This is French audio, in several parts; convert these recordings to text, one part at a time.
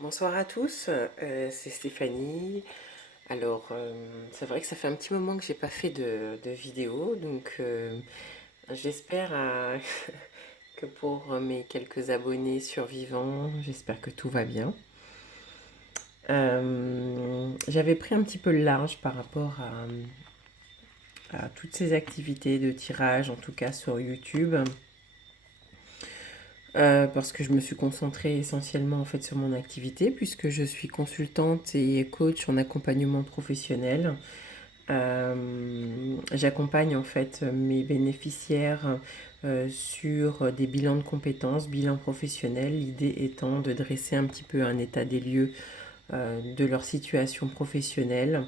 Bonsoir à tous, c'est Stéphanie. Alors, c'est vrai que ça fait un petit moment que j'ai pas fait de vidéo, donc j'espère que pour mes quelques abonnés survivants, j'espère que tout va bien. J'avais pris un petit peu le large par rapport à toutes ces activités de tirage, en tout cas sur YouTube. Parce que je me suis concentrée essentiellement en fait sur mon activité puisque je suis consultante et coach en accompagnement professionnel. J'accompagne en fait mes bénéficiaires sur des bilans de compétences, bilans professionnels, l'idée étant de dresser un petit peu un état des lieux de leur situation professionnelle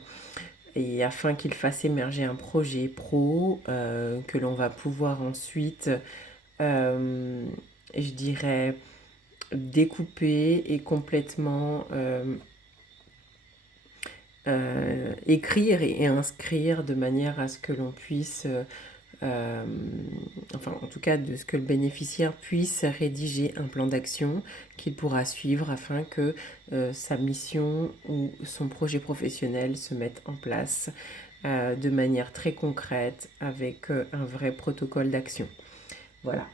et afin qu'ils fassent émerger un projet pro que l'on va pouvoir ensuite, euh, je dirais, découper et complètement écrire et inscrire de manière à ce que l'on puisse, euh, enfin en tout cas de ce que le bénéficiaire puisse rédiger un plan d'action qu'il pourra suivre afin que sa mission ou son projet professionnel se mette en place de manière très concrète avec un vrai protocole d'action. Voilà.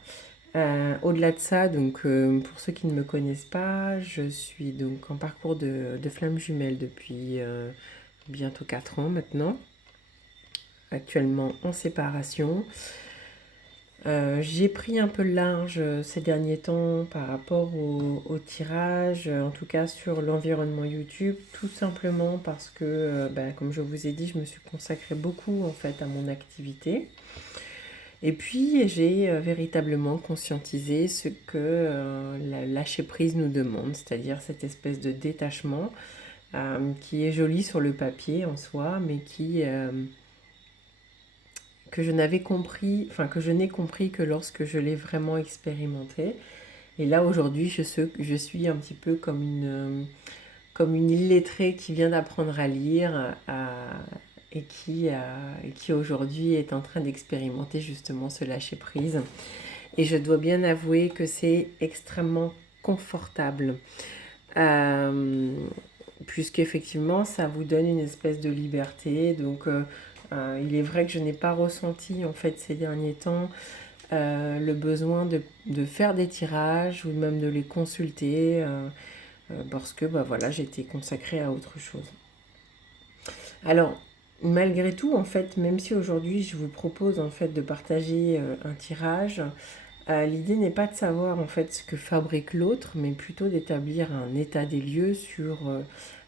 Au-delà de ça, donc pour ceux qui ne me connaissent pas, je suis donc en parcours de flamme jumelle depuis bientôt 4 ans maintenant, actuellement en séparation. J'ai pris un peu le large ces derniers temps par rapport au tirage, en tout cas sur l'environnement YouTube, tout simplement parce que, comme je vous ai dit, je me suis consacrée beaucoup en fait à mon activité. Et puis j'ai véritablement conscientisé ce que la lâcher prise nous demande, c'est-à-dire cette espèce de détachement qui est joli sur le papier en soi, mais que je n'avais compris, enfin que je n'ai compris que lorsque je l'ai vraiment expérimenté. Et là aujourd'hui, je suis un petit peu comme une illettrée qui vient d'apprendre à lire et qui aujourd'hui est en train d'expérimenter justement ce lâcher prise. Et je dois bien avouer que c'est extrêmement confortable. Euh, Puisqu'effectivement, ça vous donne une espèce de liberté. Donc, il est vrai que je n'ai pas ressenti, en fait, ces derniers temps, le besoin de faire des tirages ou même de les consulter, parce que, bah voilà, j'étais consacrée à autre chose. Alors, malgré tout, en fait, même si aujourd'hui je vous propose, en fait, de partager un tirage, l'idée n'est pas de savoir en fait ce que fabrique l'autre, mais plutôt d'établir un état des lieux sur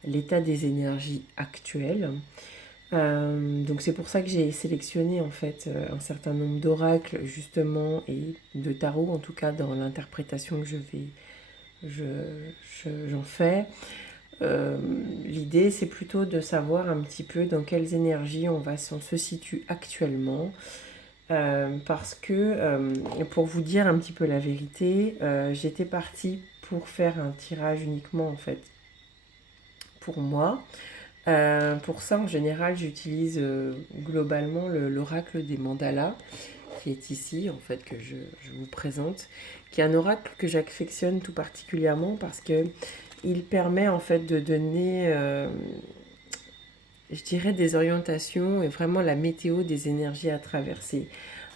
l'état des énergies actuelles. Donc c'est pour ça que j'ai sélectionné en fait un certain nombre d'oracles justement et de tarot en tout cas dans l'interprétation que j'en fais. Euh, L'idée c'est plutôt de savoir un petit peu dans quelles énergies on se situe actuellement. Parce que, pour vous dire un petit peu la vérité, j'étais partie pour faire un tirage uniquement en fait pour moi. Pour ça, en général, j'utilise globalement l'oracle des mandalas, qui est ici, en fait, que je vous présente, qui est un oracle que j'affectionne tout particulièrement parce que il permet en fait de donner, je dirais, des orientations et vraiment la météo des énergies à traverser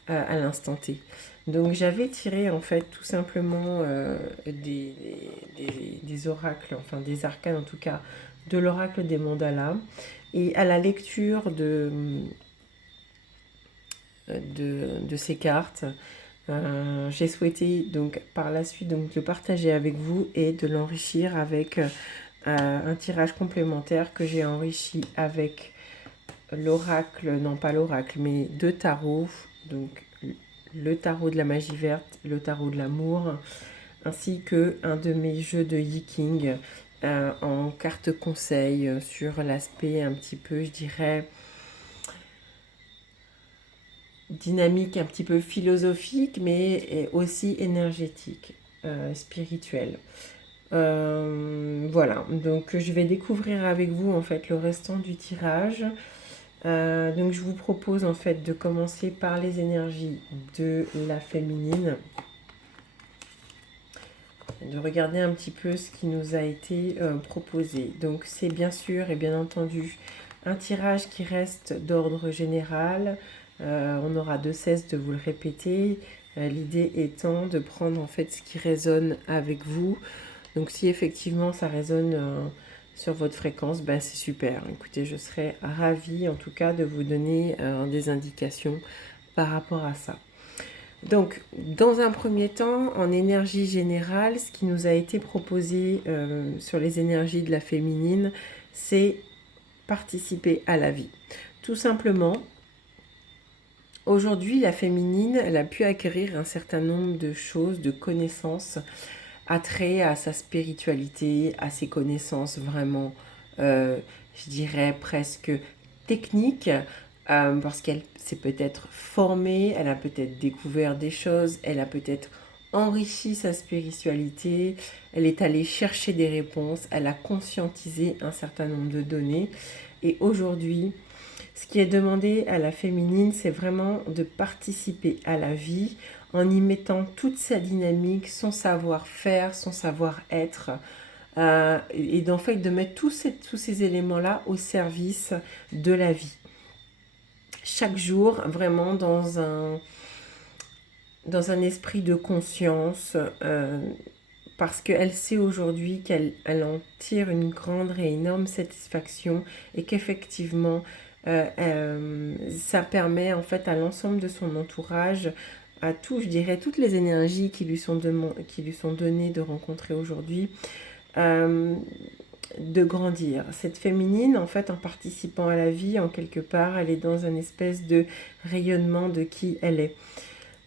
à l'instant T. Donc j'avais tiré en fait tout simplement des oracles, enfin des arcanes en tout cas, de l'oracle des mandalas. Et à la lecture de ces cartes, j'ai souhaité donc par la suite donc, le partager avec vous et de l'enrichir avec un tirage complémentaire que j'ai enrichi avec l'oracle, non pas l'oracle, mais deux tarots, donc le tarot de la magie verte, le tarot de l'amour, ainsi que un de mes jeux de Yi-King en carte conseil sur l'aspect un petit peu, je dirais, dynamique, un petit peu philosophique, mais aussi énergétique, spirituel. Voilà, donc je vais découvrir avec vous en fait le restant du tirage. Donc je vous propose en fait de commencer par les énergies de la féminine. de regarder un petit peu ce qui nous a été proposé. Donc c'est bien sûr et bien entendu un tirage qui reste d'ordre général. On aura de cesse de vous le répéter. L'idée étant de prendre en fait ce qui résonne avec vous. Donc si effectivement ça résonne sur votre fréquence, ben c'est super. Écoutez, je serais ravie en tout cas de vous donner des indications par rapport à ça. Donc, dans un premier temps, en énergie générale, ce qui nous a été proposé sur les énergies de la féminine, c'est participer à la vie. Tout simplement, aujourd'hui, la féminine, elle a pu acquérir un certain nombre de choses, de connaissances, attrait à sa spiritualité, à ses connaissances vraiment, je dirais presque techniques, parce qu'elle s'est peut-être formée, elle a peut-être découvert des choses, elle a peut-être enrichi sa spiritualité, elle est allée chercher des réponses, elle a conscientisé un certain nombre de données. Et aujourd'hui, ce qui est demandé à la féminine, c'est vraiment de participer à la vie en y mettant toute sa dynamique, son savoir-faire, son savoir-être, et d'en fait de mettre tous ces éléments-là au service de la vie. Chaque jour, vraiment dans un esprit de conscience, parce qu'elle sait aujourd'hui qu'elle en tire une grande et énorme satisfaction et qu'effectivement, ça permet en fait à l'ensemble de son entourage, à tout, je dirais, toutes les énergies qui lui sont données de rencontrer aujourd'hui, de grandir. Cette féminine, en fait, en participant à la vie, en quelque part, elle est dans une espèce de rayonnement de qui elle est.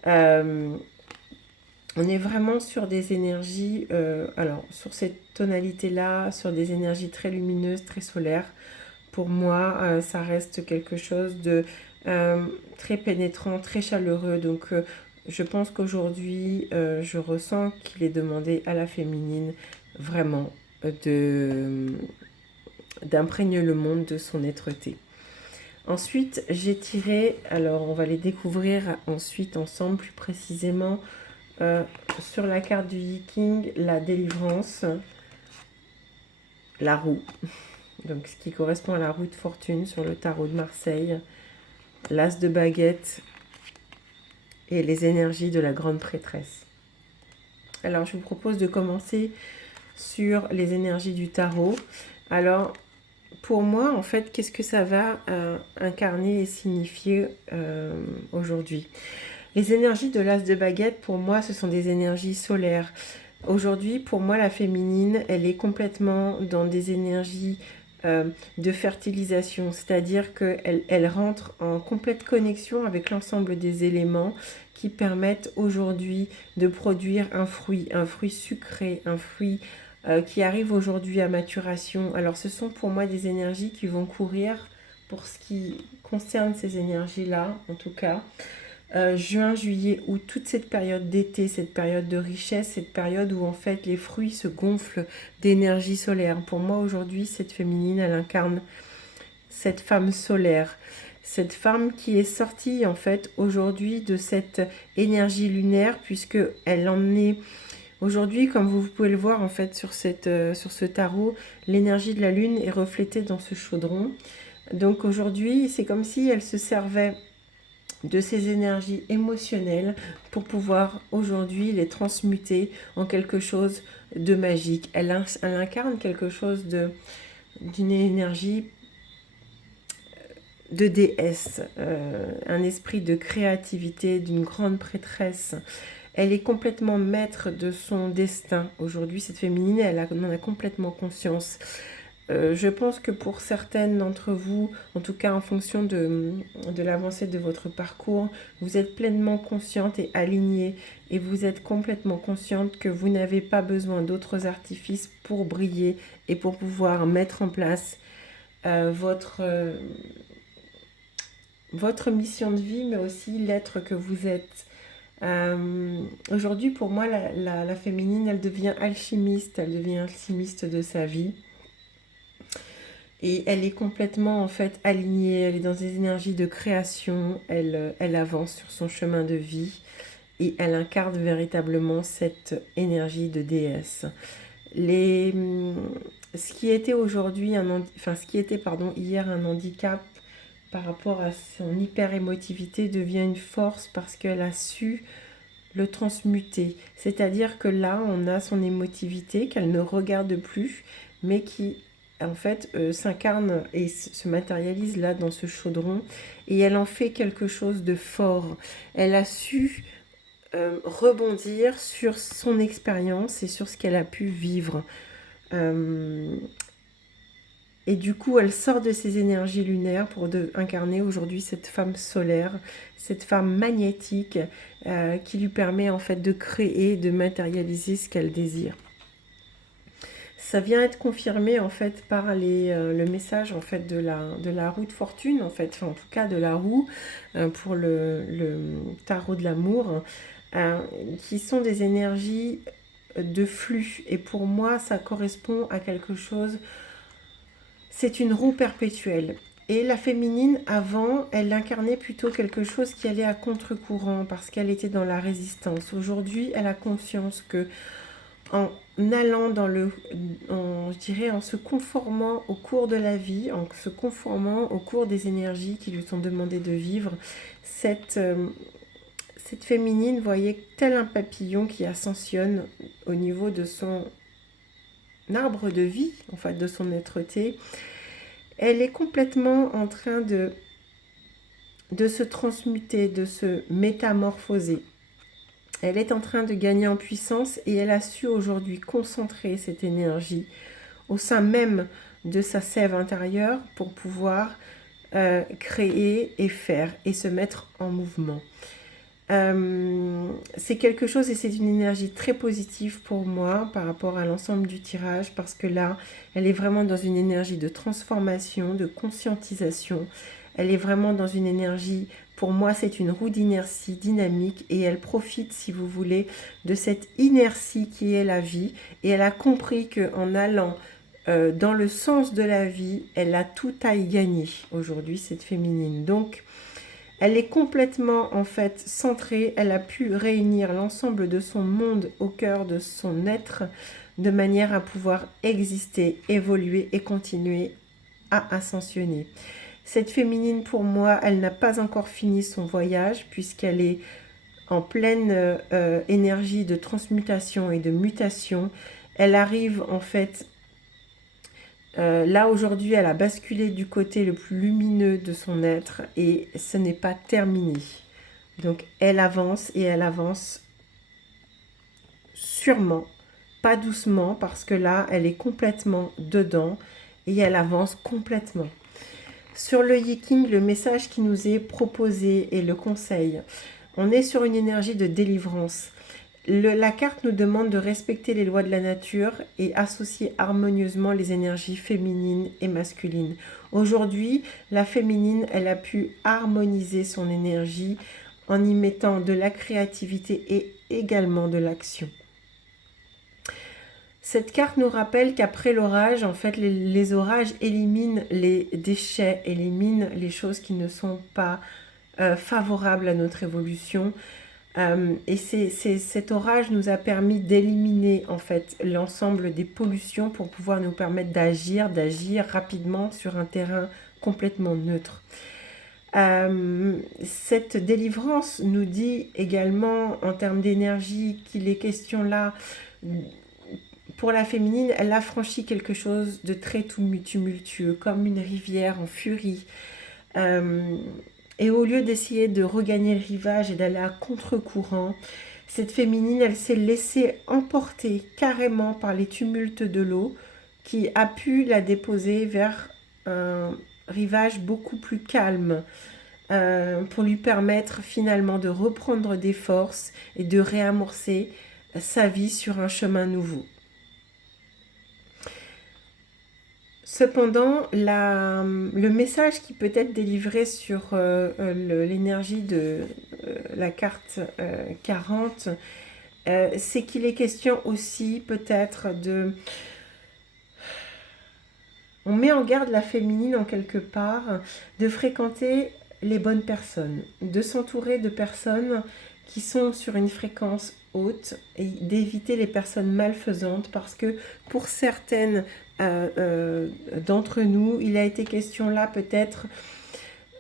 On est vraiment sur des énergies, alors sur cette tonalité-là, sur des énergies très lumineuses, très solaires. Pour moi, ça reste quelque chose de très pénétrant, très chaleureux. Donc, je pense qu'aujourd'hui, je ressens qu'il est demandé à la féminine vraiment d'imprégner le monde de son êtreté. Ensuite, j'ai tiré, alors on va les découvrir ensuite ensemble plus précisément, sur la carte du Yiking, la délivrance, la roue. Donc ce qui correspond à la roue de fortune sur le tarot de Marseille, l'as de baguette et les énergies de la grande prêtresse. Alors je vous propose de commencer sur les énergies du tarot. Alors pour moi en fait, qu'est-ce que ça va incarner et signifier aujourd'hui? Les énergies de l'as de baguette, pour moi, ce sont des énergies solaires. Aujourd'hui, pour moi, la féminine, elle est complètement dans des énergies de fertilisation, c'est-à-dire qu'elle rentre en complète connexion avec l'ensemble des éléments qui permettent aujourd'hui de produire un fruit sucré, un fruit qui arrive aujourd'hui à maturation. Alors, ce sont pour moi des énergies qui vont courir pour ce qui concerne ces énergies-là, en tout cas. Juin, juillet, août, toute cette période d'été, cette période de richesse, cette période où en fait les fruits se gonflent d'énergie solaire. Pour moi aujourd'hui, cette féminine, elle incarne cette femme solaire, cette femme qui est sortie en fait aujourd'hui de cette énergie lunaire, puisque elle en est aujourd'hui, comme vous pouvez le voir en fait sur ce tarot, l'énergie de la lune est reflétée dans ce chaudron. Donc aujourd'hui, c'est comme si elle se servait de ces énergies émotionnelles pour pouvoir aujourd'hui les transmuter en quelque chose de magique. Elle incarne quelque chose d'une énergie de déesse, un esprit de créativité, d'une grande prêtresse. Elle est complètement maître de son destin. Aujourd'hui, cette féminine, elle en a complètement conscience. Je pense que pour certaines d'entre vous, en tout cas en fonction de l'avancée de votre parcours, vous êtes pleinement consciente et alignée et vous êtes complètement consciente que vous n'avez pas besoin d'autres artifices pour briller et pour pouvoir mettre en place votre mission de vie, mais aussi l'être que vous êtes. Aujourd'hui, pour moi, la féminine, elle devient alchimiste de sa vie. Et elle est complètement en fait alignée, elle est dans des énergies de création, elle avance sur son chemin de vie. et elle incarne véritablement cette énergie de déesse. Ce qui était hier un handicap par rapport à son hyper-émotivité devient une force parce qu'elle a su le transmuter. C'est-à-dire que là, on a son émotivité qu'elle ne regarde plus, mais qui en fait s'incarne et se matérialise là dans ce chaudron, et elle en fait quelque chose de fort. Elle a su rebondir sur son expérience et sur ce qu'elle a pu vivre. Et du coup, elle sort de ses énergies lunaires pour incarner aujourd'hui cette femme solaire, cette femme magnétique qui lui permet en fait de créer, de matérialiser ce qu'elle désire. Ça vient être confirmé en fait par le message en fait de la roue de fortune en fait, enfin, en tout cas de la roue pour le tarot de l'amour, qui sont des énergies de flux. Et pour moi, ça correspond à quelque chose. C'est une roue perpétuelle. Et la féminine, avant, elle incarnait plutôt quelque chose qui allait à contre-courant parce qu'elle était dans la résistance. Aujourd'hui, elle a conscience que en allant en se conformant au cours de la vie, en se conformant au cours des énergies qui lui sont demandées de vivre, cette féminine, voyez, tel un papillon qui ascensionne au niveau de son arbre de vie, en fait, de son être-té. Elle est complètement en train de se transmuter, de se métamorphoser. Elle est en train de gagner en puissance et elle a su aujourd'hui concentrer cette énergie au sein même de sa sève intérieure pour pouvoir créer et faire et se mettre en mouvement. C'est quelque chose et c'est une énergie très positive pour moi par rapport à l'ensemble du tirage parce que là, elle est vraiment dans une énergie de transformation, de conscientisation. Elle est vraiment dans une énergie, pour moi, c'est une roue d'inertie dynamique et elle profite, si vous voulez, de cette inertie qui est la vie. Et elle a compris qu'en allant dans le sens de la vie, elle a tout à y gagner aujourd'hui, cette féminine. Donc, elle est complètement en fait centrée, elle a pu réunir l'ensemble de son monde au cœur de son être de manière à pouvoir exister, évoluer et continuer à ascensionner. Cette féminine pour moi, elle n'a pas encore fini son voyage puisqu'elle est en pleine énergie de transmutation et de mutation. Elle arrive en fait... là aujourd'hui, elle a basculé du côté le plus lumineux de son être et ce n'est pas terminé. Donc elle avance et elle avance sûrement, pas doucement parce que là, elle est complètement dedans et elle avance complètement. Sur le Yiking, le message qui nous est proposé et le conseil, on est sur une énergie de délivrance. La carte nous demande de respecter les lois de la nature et associer harmonieusement les énergies féminines et masculines. Aujourd'hui, la féminine, elle a pu harmoniser son énergie en y mettant de la créativité et également de l'action. Cette carte nous rappelle qu'après l'orage, en fait, les orages éliminent les déchets, éliminent les choses qui ne sont pas favorables à notre évolution. Et cet orage nous a permis d'éliminer en fait l'ensemble des pollutions pour pouvoir nous permettre d'agir rapidement sur un terrain complètement neutre. Cette délivrance nous dit également en termes d'énergie qu'il est question là, pour la féminine, elle a franchi quelque chose de très tumultueux, comme une rivière en furie. Et au lieu d'essayer de regagner le rivage et d'aller à contre-courant, cette féminine, elle s'est laissée emporter carrément par les tumultes de l'eau qui a pu la déposer vers un rivage beaucoup plus calme pour lui permettre finalement de reprendre des forces et de réamorcer sa vie sur un chemin nouveau. Cependant, le message qui peut être délivré sur l'énergie de la carte 40, c'est qu'il est question aussi peut-être de... On met en garde la féminine en quelque part de fréquenter les bonnes personnes, de s'entourer de personnes qui sont sur une fréquence haute et d'éviter les personnes malfaisantes parce que pour certaines d'entre nous, il a été question là peut-être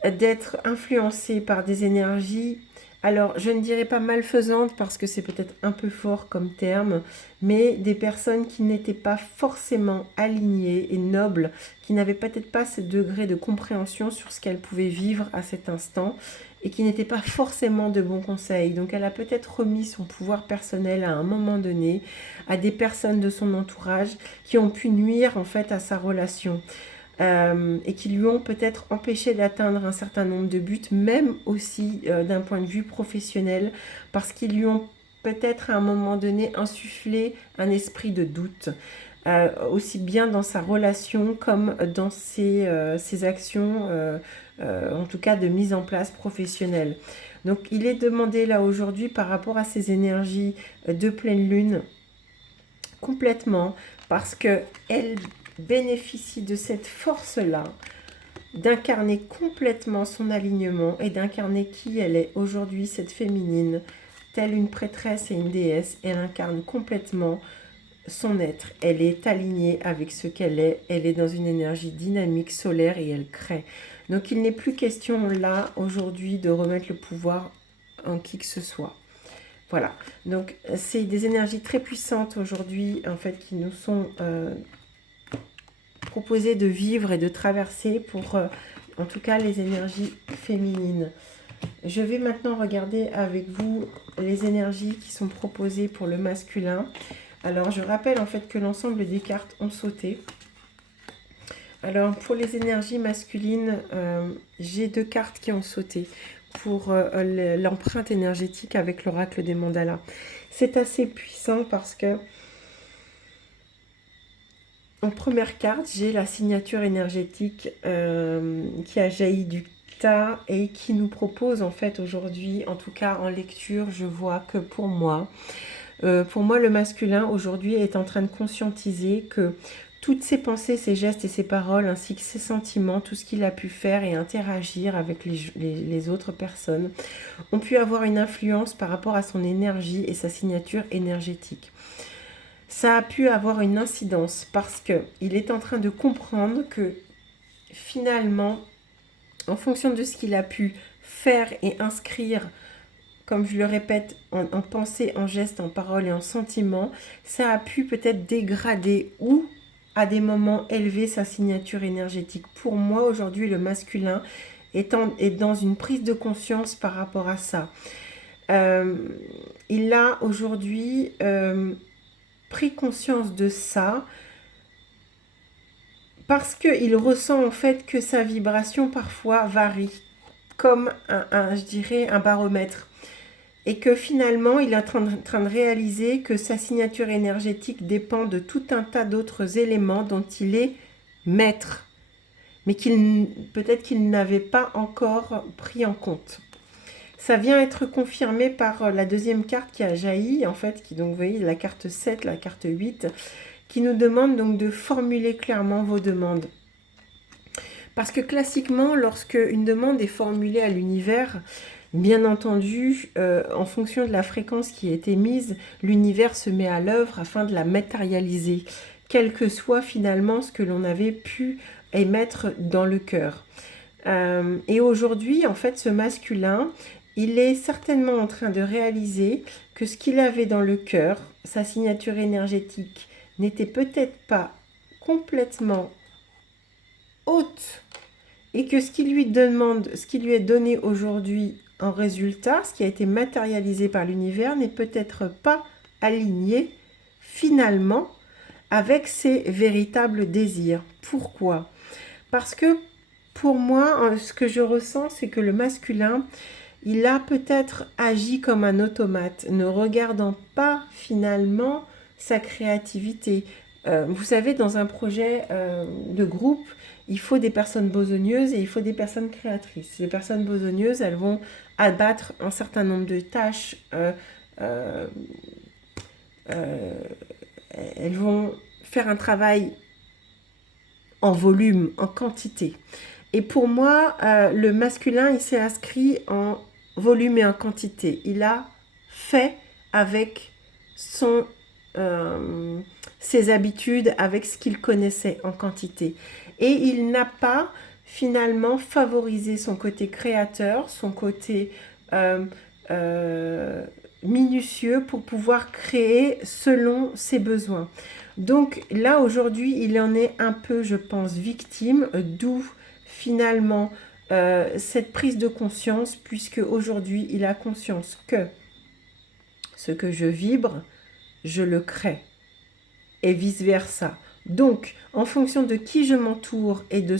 d'être influencé par des énergies. Alors, je ne dirais pas malfaisantes parce que c'est peut-être un peu fort comme terme, mais des personnes qui n'étaient pas forcément alignées et nobles, qui n'avaient peut-être pas ce degré de compréhension sur ce qu'elles pouvaient vivre à cet instant et qui n'étaient pas forcément de bons conseils. Donc, elle a peut-être remis son pouvoir personnel à un moment donné à des personnes de son entourage qui ont pu nuire en fait à sa relation. Et qui lui ont peut-être empêché d'atteindre un certain nombre de buts, même aussi d'un point de vue professionnel, parce qu'ils lui ont peut-être à un moment donné insufflé un esprit de doute, aussi bien dans sa relation comme dans ses actions, en tout cas de mise en place professionnelle. Donc il est demandé là aujourd'hui par rapport à ces énergies de pleine lune, complètement, parce qu'elle bénéficie de cette force-là, d'incarner complètement son alignement et d'incarner qui elle est aujourd'hui, cette féminine, telle une prêtresse et une déesse. Elle incarne complètement son être. Elle est alignée avec ce qu'elle est. Elle est dans une énergie dynamique, solaire et elle crée. Donc il n'est plus question là, aujourd'hui, de remettre le pouvoir en qui que ce soit. Voilà, donc c'est des énergies très puissantes aujourd'hui, en fait, qui nous sont proposées de vivre et de traverser pour, en tout cas, les énergies féminines. Je vais maintenant regarder avec vous les énergies qui sont proposées pour le masculin. Alors, je rappelle en fait que l'ensemble des cartes ont sauté. Alors, pour les énergies masculines, j'ai 2 cartes qui ont sauté pour l'empreinte énergétique avec l'oracle des mandalas. C'est assez puissant parce que en première carte, j'ai la signature énergétique qui a jailli du tas et qui nous propose en fait aujourd'hui, en tout cas en lecture, je vois que pour moi, le masculin aujourd'hui est en train de conscientiser que toutes ses pensées, ses gestes et ses paroles, ainsi que ses sentiments, tout ce qu'il a pu faire et interagir avec les autres personnes, ont pu avoir une influence par rapport à son énergie et sa signature énergétique. Ça a pu avoir une incidence parce qu'il est en train de comprendre que finalement, en fonction de ce qu'il a pu faire et inscrire, comme je le répète, en pensée, en geste, en parole et en sentiment, ça a pu peut-être dégrader ou à des moments élever sa signature énergétique. Pour moi, aujourd'hui, le masculin est dans une prise de conscience par rapport à ça. Il a aujourd'hui pris conscience de ça parce qu'il ressent en fait que sa vibration parfois varie, comme je dirais un baromètre. Et que finalement, il est en train de réaliser que sa signature énergétique dépend de tout un tas d'autres éléments dont il est maître, mais peut-être qu'il n'avait pas encore pris en compte. Ça vient être confirmé par la deuxième carte qui a jailli, en fait, qui donc, vous voyez, la carte 7, la carte 8, qui nous demande donc de formuler clairement vos demandes. Parce que classiquement, lorsque une demande est formulée à l'univers, bien entendu, en fonction de la fréquence qui a été mise, l'univers se met à l'œuvre afin de la matérialiser, quel que soit finalement ce que l'on avait pu émettre dans le cœur. Et aujourd'hui, en fait, ce masculin, il est certainement en train de réaliser que ce qu'il avait dans le cœur, sa signature énergétique, n'était peut-être pas complètement haute et que ce qui lui demande, ce qui lui est donné aujourd'hui en résultat, ce qui a été matérialisé par l'univers, n'est peut-être pas aligné finalement avec ses véritables désirs. Pourquoi ? Parce que pour moi, ce que je ressens, c'est que le masculin, il a peut-être agi comme un automate, ne regardant pas finalement sa créativité. Vous savez, dans un projet de groupe, il faut des personnes besogneuses et il faut des personnes créatrices. Les personnes besogneuses, elles vont abattre un certain nombre de tâches, elles vont faire un travail en volume, en quantité. Et pour moi, le masculin, il s'est inscrit en volume et en quantité. Il a fait avec ses habitudes, avec ce qu'il connaissait en quantité. Et il n'a pas finalement favorisé son côté créateur, son côté minutieux pour pouvoir créer selon ses besoins. Donc là aujourd'hui il en est un peu, je pense, victime, d'où finalement cette prise de conscience, puisque aujourd'hui il a conscience que ce que je vibre, je le crée et vice versa. Donc en fonction de qui je m'entoure et de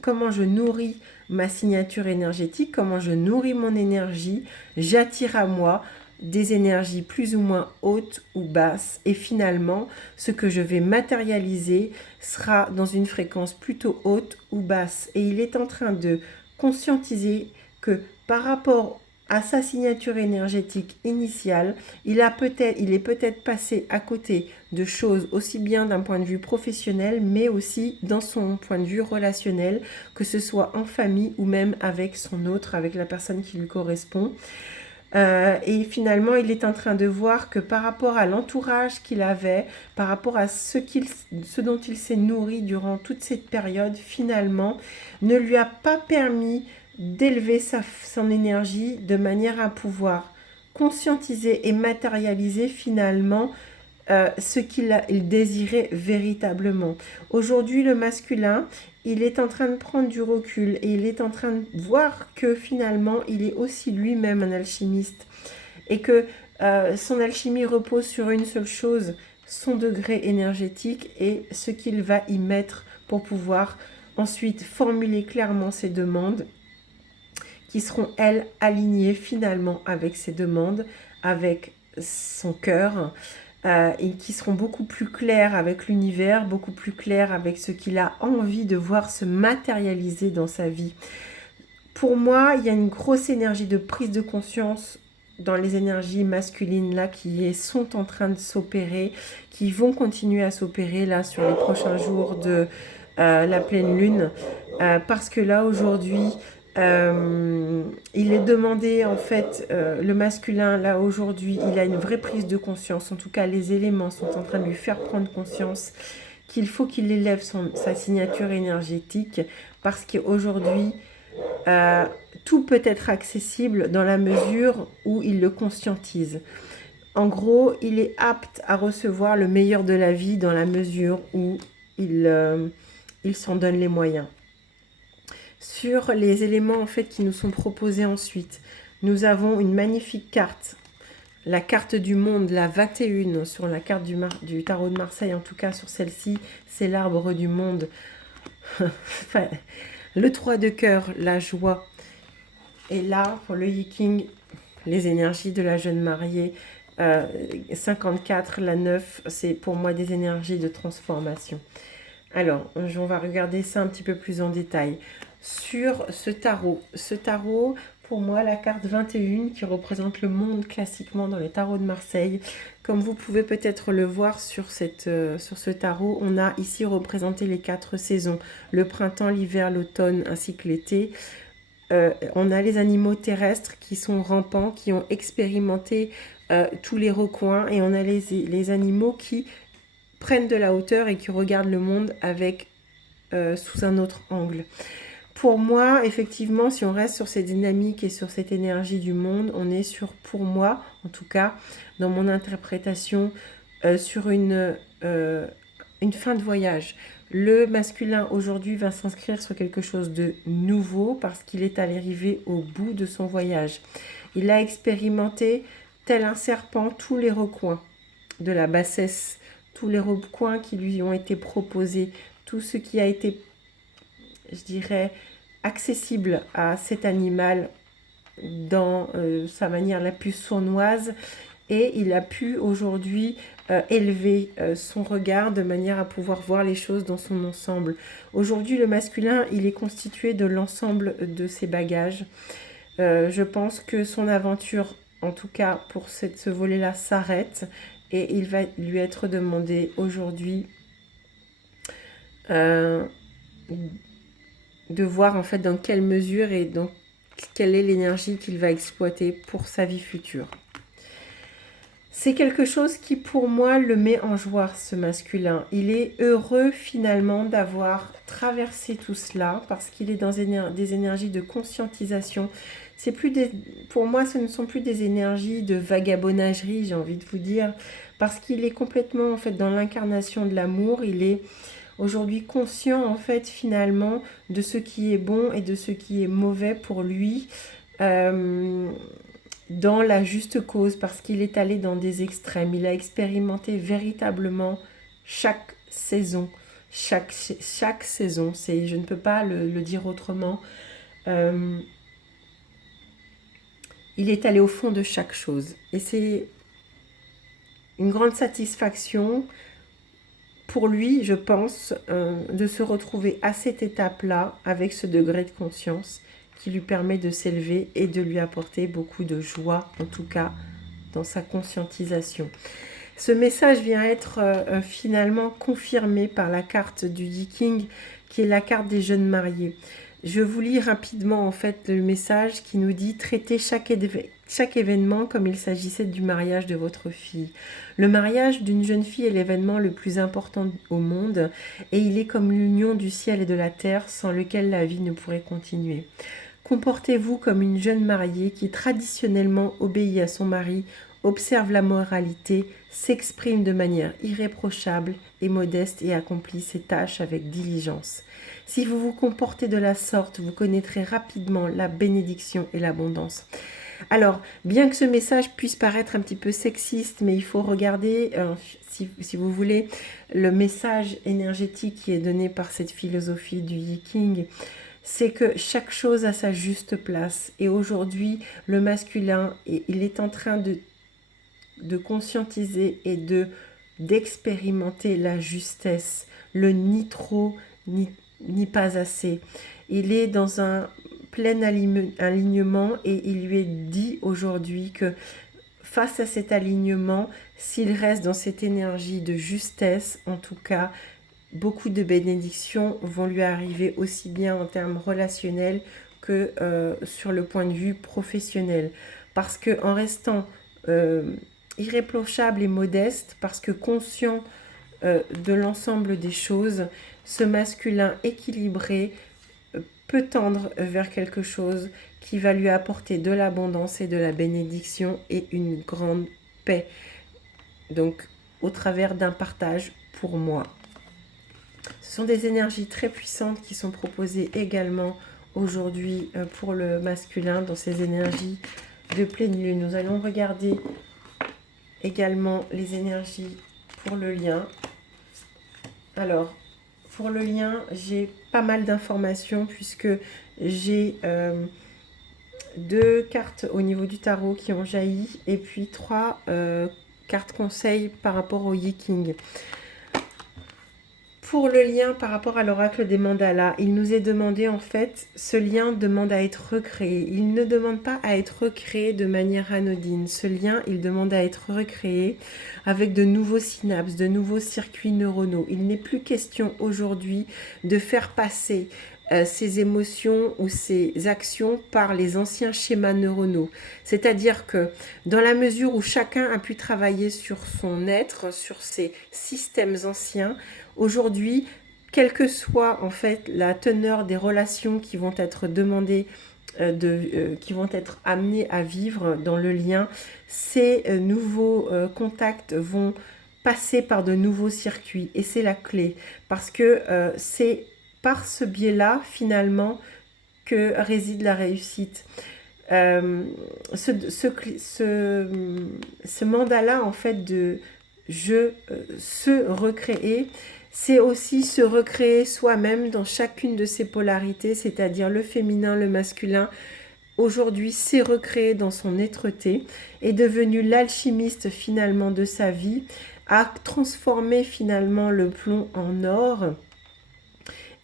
comment je nourris ma signature énergétique, comment je nourris mon énergie, j'attire à moi des énergies plus ou moins hautes ou basses, et finalement ce que je vais matérialiser sera dans une fréquence plutôt haute ou basse. Et il est en train de conscientiser que par rapport à sa signature énergétique initiale, il est peut-être passé à côté de choses aussi bien d'un point de vue professionnel, mais aussi dans son point de vue relationnel, que ce soit en famille ou même avec avec la personne qui lui correspond. Et finalement, il est en train de voir que par rapport à l'entourage qu'il avait, par rapport à ce dont il s'est nourri durant toute cette période, finalement, ne lui a pas permis d'élever son énergie de manière à pouvoir conscientiser et matérialiser finalement ce il désirait véritablement. Aujourd'hui, le masculin, il est en train de prendre du recul et il est en train de voir que finalement, il est aussi lui-même un alchimiste et que son alchimie repose sur une seule chose, son degré énergétique et ce qu'il va y mettre pour pouvoir ensuite formuler clairement ses demandes qui seront, elles, alignées finalement avec ses demandes, avec son cœur, et qui seront beaucoup plus clairs avec l'univers, beaucoup plus clairs avec ce qu'il a envie de voir se matérialiser dans sa vie. Pour moi, il y a une grosse énergie de prise de conscience dans les énergies masculines là qui sont en train de s'opérer, qui vont continuer à s'opérer là sur les prochains jours de la pleine lune, parce que là aujourd'hui il est demandé en fait, le masculin là aujourd'hui, il a une vraie prise de conscience, en tout cas les éléments sont en train de lui faire prendre conscience qu'il faut qu'il élève sa signature énergétique, parce qu'aujourd'hui tout peut être accessible dans la mesure où il le conscientise. En gros, il est apte à recevoir le meilleur de la vie dans la mesure où il s'en donne les moyens. Sur les éléments en fait qui nous sont proposés ensuite, nous avons une magnifique carte, la carte du monde, la 21 sur la carte du tarot de Marseille, en tout cas sur celle-ci, c'est l'arbre du monde. Enfin, le 3 de cœur, la joie. Et là, pour le Yi-King, les énergies de la jeune mariée. 54, la 9, c'est pour moi des énergies de transformation. Alors, on va regarder ça un petit peu plus en détail. Sur ce tarot, pour moi, la carte 21 qui représente le monde classiquement dans les tarots de Marseille. Comme vous pouvez peut-être le voir sur ce tarot, on a ici représenté les 4 saisons. Le printemps, l'hiver, l'automne ainsi que l'été. On a les animaux terrestres qui sont rampants, qui ont expérimenté tous les recoins. Et on a les animaux qui prennent de la hauteur et qui regardent le monde avec sous un autre angle. Pour moi, effectivement, si on reste sur cette dynamique et sur cette énergie du monde, on est sur, pour moi, en tout cas, dans mon interprétation, sur une fin de voyage. Le masculin, aujourd'hui, va s'inscrire sur quelque chose de nouveau parce qu'il est arrivé au bout de son voyage. Il a expérimenté, tel un serpent, tous les recoins de la bassesse, tous les recoins qui lui ont été proposés, tout ce qui a été, je dirais, accessible à cet animal dans sa manière la plus sournoise, et il a pu aujourd'hui élever son regard de manière à pouvoir voir les choses dans son ensemble. Aujourd'hui, le masculin, il est constitué de l'ensemble de ses bagages. Je pense que son aventure, en tout cas pour ce volet-là, s'arrête, et il va lui être demandé aujourd'hui de voir en fait dans quelle mesure et dans quelle est l'énergie qu'il va exploiter pour sa vie future. C'est quelque chose qui, pour moi, le met en joie, ce masculin. Il est heureux, finalement, d'avoir traversé tout cela, parce qu'il est dans des énergies de conscientisation. C'est plus pour moi, ce ne sont plus des énergies de vagabondagerie, j'ai envie de vous dire, parce qu'il est complètement, en fait, dans l'incarnation de l'amour. Il est aujourd'hui conscient, en fait, finalement, de ce qui est bon et de ce qui est mauvais pour lui. Dans la juste cause, parce qu'il est allé dans des extrêmes. Il a expérimenté véritablement chaque saison. Chaque saison, je ne peux pas le dire autrement. Il est allé au fond de chaque chose. Et c'est une grande satisfaction pour lui, je pense, de se retrouver à cette étape-là, avec ce degré de conscience qui lui permet de s'élever et de lui apporter beaucoup de joie, en tout cas dans sa conscientisation. Ce message vient être finalement confirmé par la carte du Yi-King, qui est la carte des jeunes mariés. Je vous lis rapidement en fait le message qui nous dit « Traitez chaque événement comme il s'agissait du mariage de votre fille. Le mariage d'une jeune fille est l'événement le plus important au monde et il est comme l'union du ciel et de la terre sans lequel la vie ne pourrait continuer. Comportez-vous comme une jeune mariée qui traditionnellement obéit à son mari, observe la moralité, s'exprime de manière irréprochable et modeste et accomplit ses tâches avec diligence. Si vous vous comportez de la sorte, vous connaîtrez rapidement la bénédiction et l'abondance. » Alors, bien que ce message puisse paraître un petit peu sexiste, mais il faut regarder, si vous voulez, le message énergétique qui est donné par cette philosophie du Yi-King. C'est que chaque chose a sa juste place. Et aujourd'hui, le masculin, il est en train de conscientiser et d'expérimenter la justesse, le ni trop, ni pas assez. Il est dans un plein alignement et il lui est dit aujourd'hui que face à cet alignement, s'il reste dans cette énergie de justesse, en tout cas, beaucoup de bénédictions vont lui arriver aussi bien en termes relationnels que sur le point de vue professionnel. Parce qu'en restant irréprochable et modeste, parce que conscient de l'ensemble des choses, ce masculin équilibré peut tendre vers quelque chose qui va lui apporter de l'abondance et de la bénédiction et une grande paix. Donc, au travers d'un partage pour moi. Ce sont des énergies très puissantes qui sont proposées également aujourd'hui pour le masculin dans ces énergies de pleine lune. Nous allons regarder également les énergies pour le lien. Alors, pour le lien, j'ai pas mal d'informations puisque j'ai 2 cartes au niveau du tarot qui ont jailli et puis 3 cartes conseils par rapport au Yi-King. Pour le lien par rapport à l'oracle des mandalas, il nous est demandé en fait, ce lien demande à être recréé. Il ne demande pas à être recréé de manière anodine. Ce lien, il demande à être recréé avec de nouveaux synapses, de nouveaux circuits neuronaux. Il n'est plus question aujourd'hui de faire passer ces émotions ou ces actions par les anciens schémas neuronaux. C'est-à-dire que dans la mesure où chacun a pu travailler sur son être, sur ses systèmes anciens, aujourd'hui, quelle que soit en fait la teneur des relations qui vont être demandées, qui vont être amenées à vivre dans le lien, ces nouveaux contacts vont passer par de nouveaux circuits et c'est la clé parce que c'est par ce biais-là, que réside la réussite. Ce mandat-là, en fait, de se recréer, c'est aussi se recréer soi-même dans chacune de ses polarités, c'est-à-dire le féminin, le masculin. Aujourd'hui, s'est recréé dans son êtreté, est devenu l'alchimiste finalement de sa vie, a transformé finalement le plomb en or.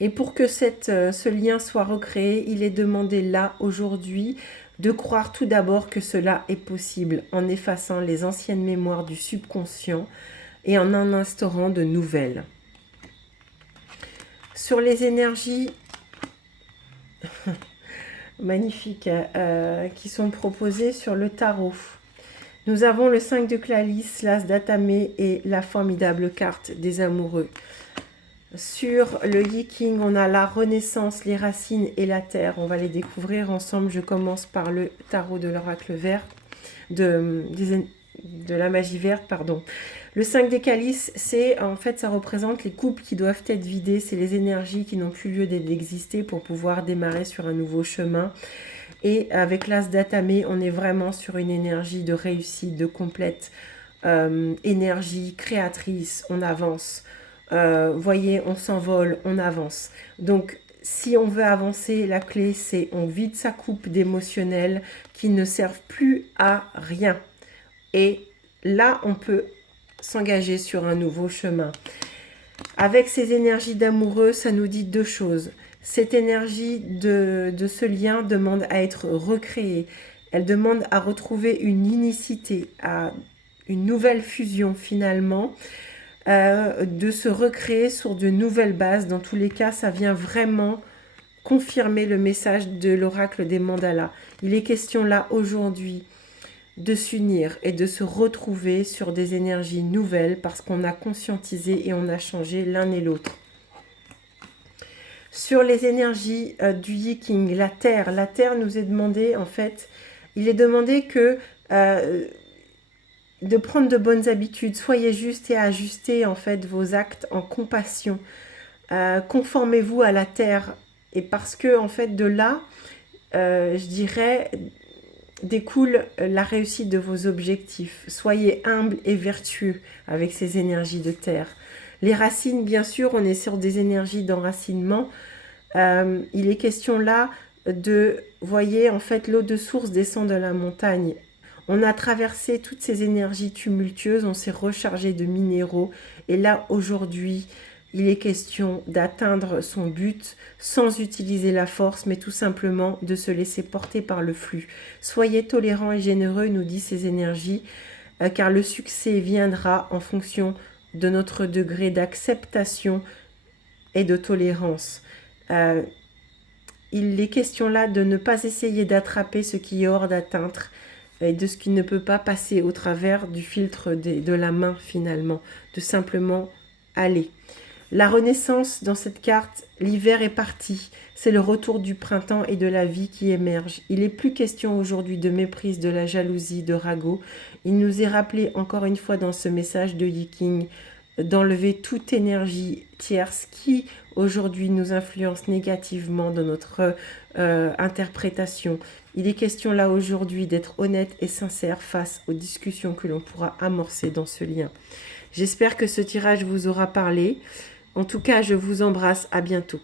Et pour que ce lien soit recréé, il est demandé là, aujourd'hui, de croire tout d'abord que cela est possible en effaçant les anciennes mémoires du subconscient et en instaurant de nouvelles. Sur les énergies magnifiques qui sont proposées sur le tarot. Nous avons le 5 de Calice, l'As d'Atame et la formidable carte des amoureux. Sur le Yi King, on a la renaissance, les racines et la terre. On va les découvrir ensemble. Je commence par le tarot de l'oracle vert, de la magie verte, pardon. Le 5 des calices, c'est en fait, ça représente les coupes qui doivent être vidées. C'est les énergies qui n'ont plus lieu d'exister pour pouvoir démarrer sur un nouveau chemin. Et avec l'As d'Atame, on est vraiment sur une énergie de réussite, de complète énergie créatrice. On avance. Voyez, on s'envole, on avance. Donc, si on veut avancer, la clé, c'est on vide sa coupe d'émotionnel qui ne servent plus à rien. Et là, on peut s'engager sur un nouveau chemin. Avec ces énergies d'amoureux, ça nous dit deux choses. Cette énergie de ce lien demande à être recréée. Elle demande à retrouver une unicité, à une nouvelle fusion finalement, de se recréer sur de nouvelles bases. Dans tous les cas, ça vient vraiment confirmer le message de l'oracle des mandalas. Il est question là aujourd'hui de s'unir et de se retrouver sur des énergies nouvelles parce qu'on a conscientisé et on a changé l'un et l'autre. Sur les énergies du Yi King, la terre nous est demandé, en fait, il est demandé que de prendre de bonnes habitudes, soyez juste et ajustez en fait vos actes en compassion, conformez-vous à la terre et parce que en fait de là, je dirais, découle la réussite de vos objectifs. Soyez humbles et vertueux avec ces énergies de terre. Les racines, bien sûr, on est sur des énergies d'enracinement. Il est question là de, voyez, en fait, l'eau de source descend de la montagne. On a traversé toutes ces énergies tumultueuses, on s'est rechargé de minéraux. Et là, aujourd'hui, il est question d'atteindre son but sans utiliser la force, mais tout simplement de se laisser porter par le flux. Soyez tolérants et généreux, nous dit ces énergies, car le succès viendra en fonction de notre degré d'acceptation et de tolérance. Il est question là de ne pas essayer d'attraper ce qui est hors d'atteinte et de ce qui ne peut pas passer au travers du filtre de la main finalement, de simplement aller. La renaissance dans cette carte, l'hiver est parti, c'est le retour du printemps et de la vie qui émerge. Il n'est plus question aujourd'hui de méprise, de la jalousie, de ragot. Il nous est rappelé encore une fois dans ce message de Yi King d'enlever toute énergie tierce qui aujourd'hui nous influence négativement dans notre interprétation. Il est question là aujourd'hui d'être honnête et sincère face aux discussions que l'on pourra amorcer dans ce lien. J'espère que ce tirage vous aura parlé. En tout cas, je vous embrasse. À bientôt.